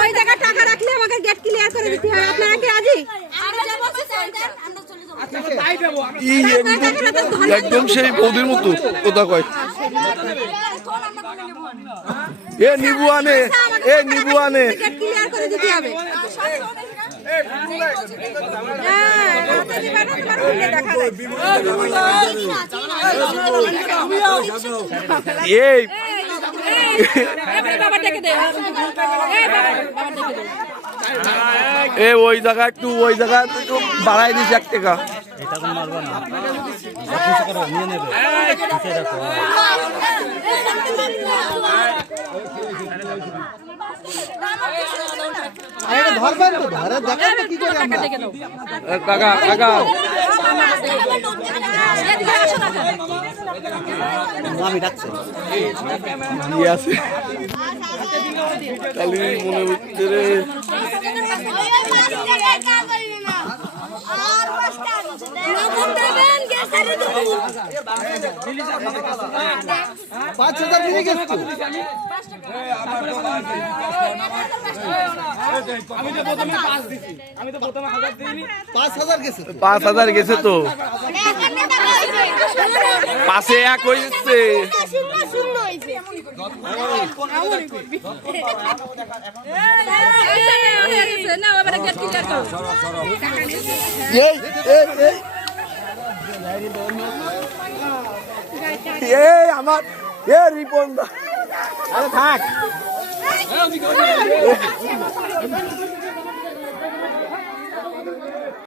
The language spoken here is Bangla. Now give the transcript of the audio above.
ওই জায়গায় টাকা রাখলে আমাকে গেট ক্লিয়ার করে দিতে হবে। আপনারা কি রাজি? একদম সেই বৌদির মতো কথা কয়। এ নিবু আনে, এ নিবু আনে। গেট ক্লিয়ার করে দিতে হবে। এই এ ওই জায়গা একটু বাড়াই দিস 1 টাকা। কাকা কাকা আমি ডাকছি আছে কালি মনে হচ্ছে রে। পাঁচ হাজার গেছে তো পাশে 1 হয়েছে। আমার এ রিপন থাক